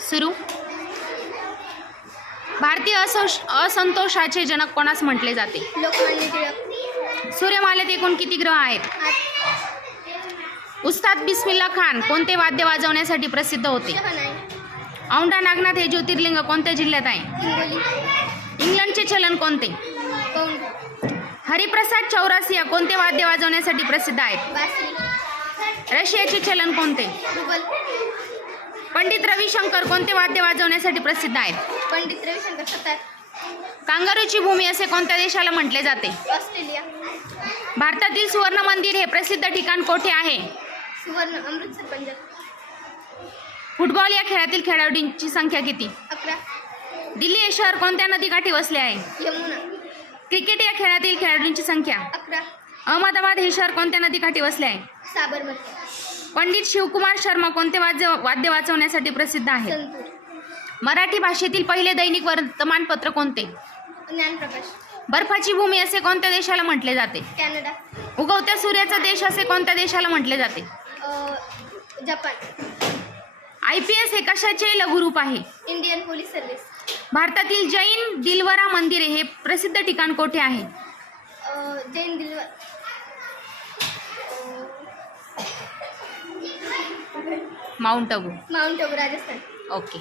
सुरू. भारतीय असंतोषाचे जनक कोणास म्हटले जाते? लोकमान्य टिळक. सूर्यमालेत एकूण किती ग्रह आहेत? 8. उस्ताद बिस्मिल्ला खान कोणते वाद्य वाजवण्यासाठी प्रसिद्ध होते? शहनाई. औंढा नागनाथ हे ज्योतिर्लिंग कोणत्या जिल्ह्यात आहे? हिंगोली. इंग्लंडचे चलन कोणते? पौंड. हरिप्रसाद चौरासिया कोणते वाद्य वाजवण्यासाठी प्रसिद्ध आहेत? बासरी. रशियाचे चलन कोणते? रुबल. पंडित रविशंकर कोणते वाद्य वाजवण्यासाठी प्रसिद्ध आहेत? पंडित रविशंकर कतार. कांगारूची भूमी असे कोणत्या देशाला म्हटले जाते? ऑस्ट्रेलिया. भारतातील सुवर्ण मंदिर हे प्रसिद्ध ठिकाण कोठे आहे? सुवर्ण अमृतसर पंजाब. फुटबॉल या खेळातील खेळाडूंची संख्या किती? 11. दिल्ली हे शहर कोणत्या नदीकाठी वसले आहे? यमुना. क्रिकेट या खेळातील खेळाडूंची संख्या? 11. अहमदाबाद हे शहर कोणत्या नदीकाठी वसले आहे? साबरमती. पंडित शिवकुमार शर्मा कोणते वाद्य वाजवण्यासाठी प्रसिद्ध आहे? संतूर. मराठी भाषेतील पहिले दैनिक वर्तमानपत्र कोणते? ज्ञानप्रकाश. बर्फाची भूमी असे कोणत्या देशाला म्हटले जाते? कॅनडा. उगवत्या सूर्याचा देश असे कोणत्या देशाला म्हटले जाते? जपान. IPS हे कशाचे लघुरूप आहे? Indian police service. भारतातील जैन दिलवरा मंदिर हे प्रसिद्ध ठिकाण कोठे आहे? जैन दिलवर. Mount Abu. Mount Abu Rajasthan. Okay.